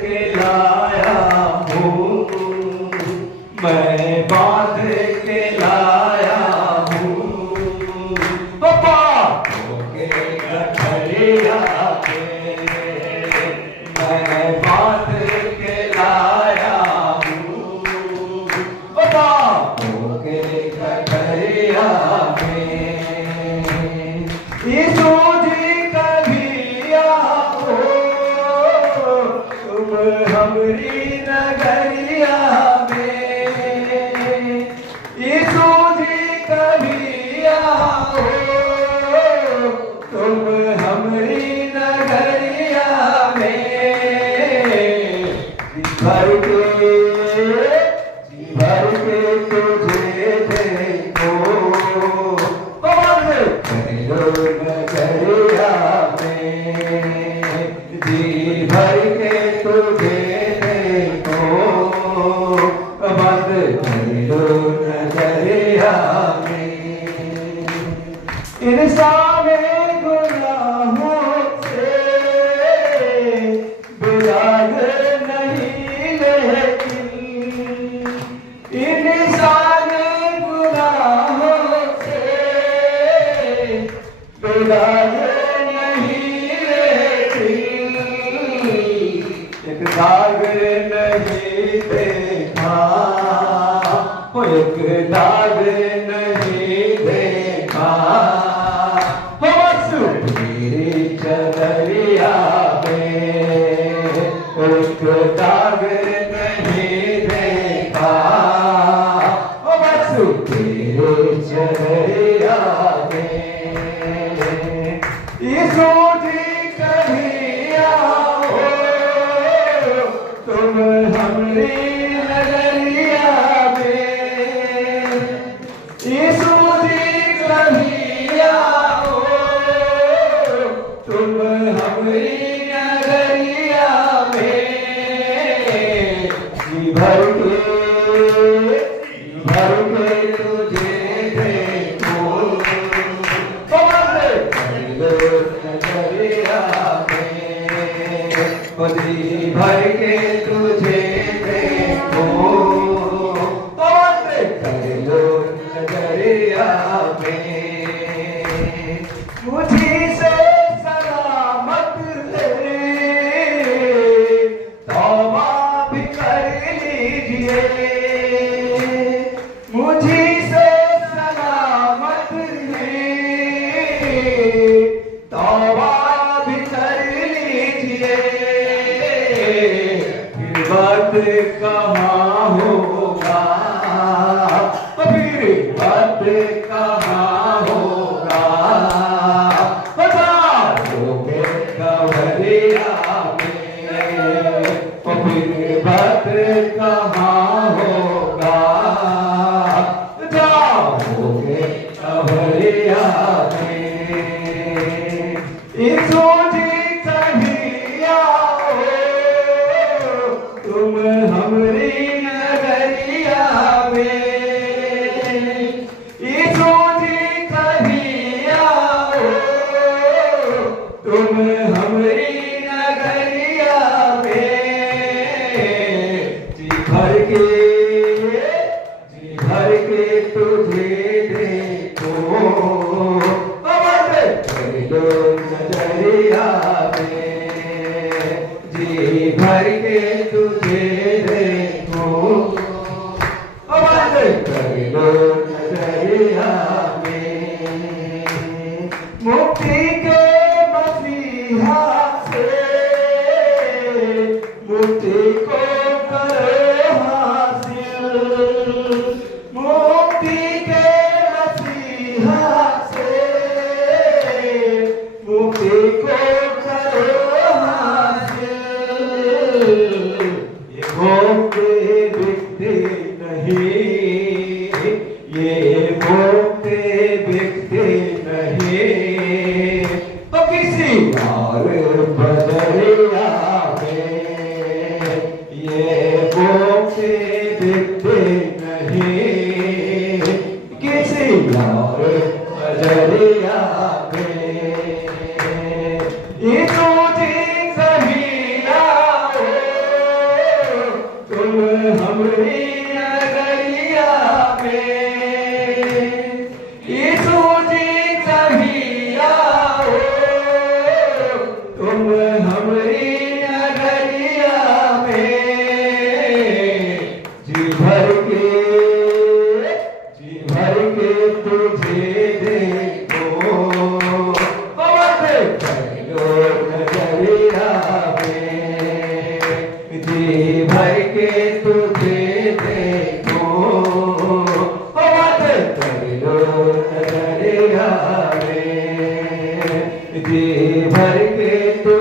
के लाया हूँ, मैं बांध के लाया हूँ, बातों के गठरिया पे मैं बांध के लाया हूँ, बातों के गठरिया में। यीशु जी कभी आओ तुम हमरी नगरिया में, यीशु जी कभी आओ तुम हमरी नगरिया में। जी भर के तुझे देखो नगरिया में, जी भर के तुझे देखो बंद नगरिया में। इंसान गुनाहों से बिलाग नहीं लेकिन, इंसान गुनाहों से बिलाग नहीं लेकिन, एक दाग नहीं देखा, एक दाग नहीं देखा, मेरी चदरिया में एक दाग नहीं देखा, बस तेरे चदरिया में। यीशु जी कभी आओ तुम हमरी नगरिया में, यीशु जी कभी आओ तुम हमरी नगरिया में। जी भर के तुझे देखो नगरिया में, जी भर के तुझे देखो नगरिया में। मुझी से सलामत ले तौबा भी कर लीजिए, मुझी से सलामत ले तौबा भी कर लीजिए। फिर बात कहाँ होगा, फिर बात कहाँ होगा, बताओगे कवरिया में, फिर बात कहाँ होगा, जाओगे कवरिया में। यीशु जी कभी आओ तुम हमरी नगरिया में, यीशु जी कभी आओ तुम हमरी नगरिया में। जी भर के तुझे देखो नगरिया में, जी भर के तुझे देखो कर लो नगरिया में। मुक्ति के मसीहा से मुक्ति को करो हासिल, मुक्ति के मसीहा से मुक्ति को करो हासिल। ये मौके बिकते नहीं, ये मौके बिकते नहीं, तो किसी और बदरिया में ये मौके बिकते नहीं, किसी और बदरिया में। यीशु जी कभी आओ भर के तू